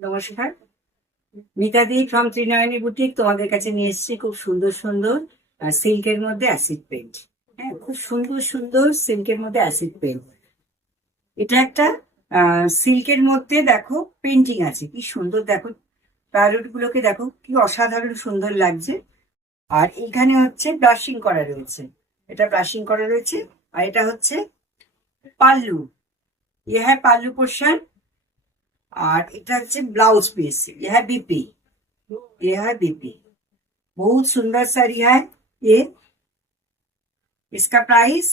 নমস্কার, মিতাদি from Trinayani boutique তোমাদের কাছে নিয়ে এসেছি খুব সুন্দর সুন্দর সিল্কের মধ্যে অ্যাসিড পেন্ট। হ্যাঁ, খুব সুন্দর সুন্দর সিল্কের মধ্যে অ্যাসিড পেন্ট। এটা একটা সিল্কের মধ্যে দেখো পেন্টিং আছে, কি সুন্দর দেখো, প্যারোট গুলোকে দেখো কি অসাধারণ সুন্দর লাগছে। আর এখানে হচ্ছে ব্রাশিং করা রয়েছে, এটা ব্রাশিং করা রয়েছে। আর এটা হচ্ছে পাল্লু, ইয়ে হ্যাঁ পাল্লু পোর্শন। और এটা হচ্ছে ब्लाउज पीस, यह है बीपी, ये है बीपी। बहुत सुंदर साड़ी है ये। इसका प्राइस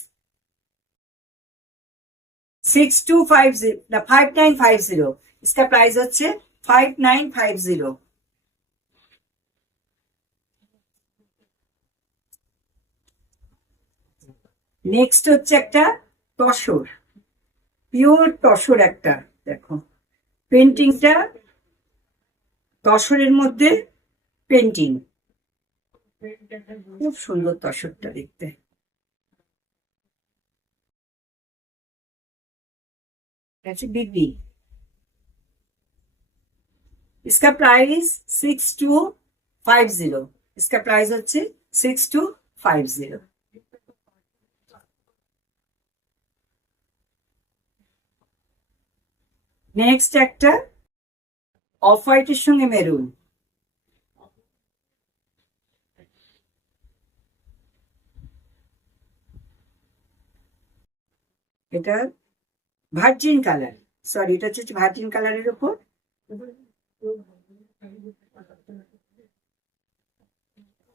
5950। इसका प्राइस হচ্ছে 5950। নেক্সট হচ্ছে একটা তসর, পিওর তসর একটা, দেখো পেন্টিংটা তসরের মধ্যে পেন্টিং, খুব সুন্দর তসরটা দেখতে। बीबी, इसका प्राइस 6250। इसका प्राइस হচ্ছে 6250। নেক্সট একটা অফ হোয়াইটের সঙ্গে মেরুন, এটা ভার্জিন কালার, সরি এটা হচ্ছে ভার্জিন কালারের উপর।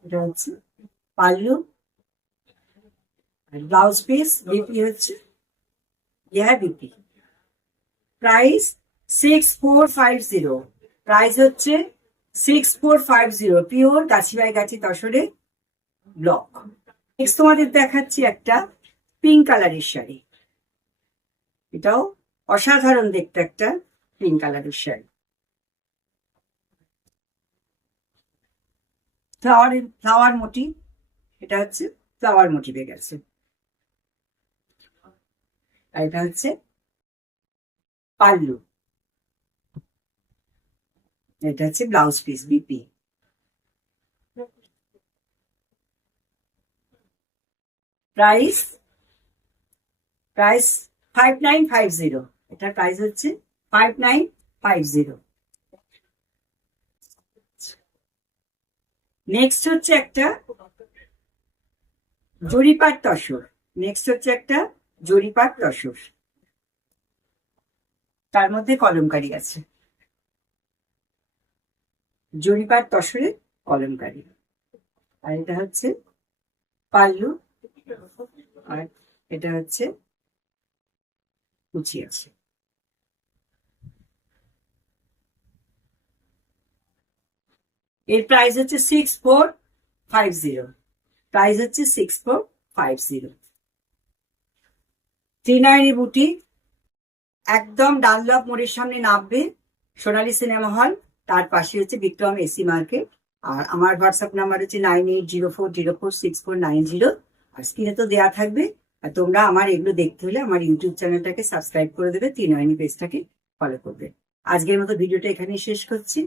এটা হচ্ছে পাল্লু, ব্লাউজ পিস, বিপি হচ্ছে यह বিপি। প্রাইস 6450। প্রাইস হচ্ছে 6450, pure Gachhi by Gachhi তসরে block. Next তোমাদের দেখাচ্ছি একটা পিঙ্ক কালারের শাড়ি, এটাও অসাধারণ দেখতে একটা পিঙ্ক কালারের শাড়ি। ফ্লাওয়ার মোটিভ, এটা হচ্ছে ফ্লাওয়ার মোটিভে গেছে। আর এটা হচ্ছে পাল্লু, এটা হচ্ছে ব্লাউজ পিস বিপি। প্রাইস 5950। এটার প্রাইস হচ্ছে 5950। নেক্সট হচ্ছে একটা জরিপাট তসর, নেক্সট হচ্ছে একটা জরিপাট তসর, তার মধ্যে কলমকারি আছে, জরিপাট তসরে কলমকারি। আর এটা হচ্ছে পাল্লু, আর এটা হচ্ছে কুচি আছে। এর প্রাইস হচ্ছে 6450। প্রাইস হচ্ছে 6450। ত্রিনয়নী বুটিক, একদম ডানলপ মোড়ের সামনে নামবে, সোনালী সিনেমা হল, তার পাশে হচ্ছে বিক্রম এসি মার্কেট। আর আমার হোয়াটসঅ্যাপ নাম্বার হচ্ছে 9804046490। আর স্ক্রিনে তো দেওয়া থাকবে। আর তোমরা আমার এগুলো দেখতে হলে আমার ইউটিউব চ্যানেলটাকে সাবস্ক্রাইব করে দেবে, ত্রিনয়নী পেজটাকে ফলো করবে। আজকের মতো ভিডিওটা এখানেই শেষ করছি।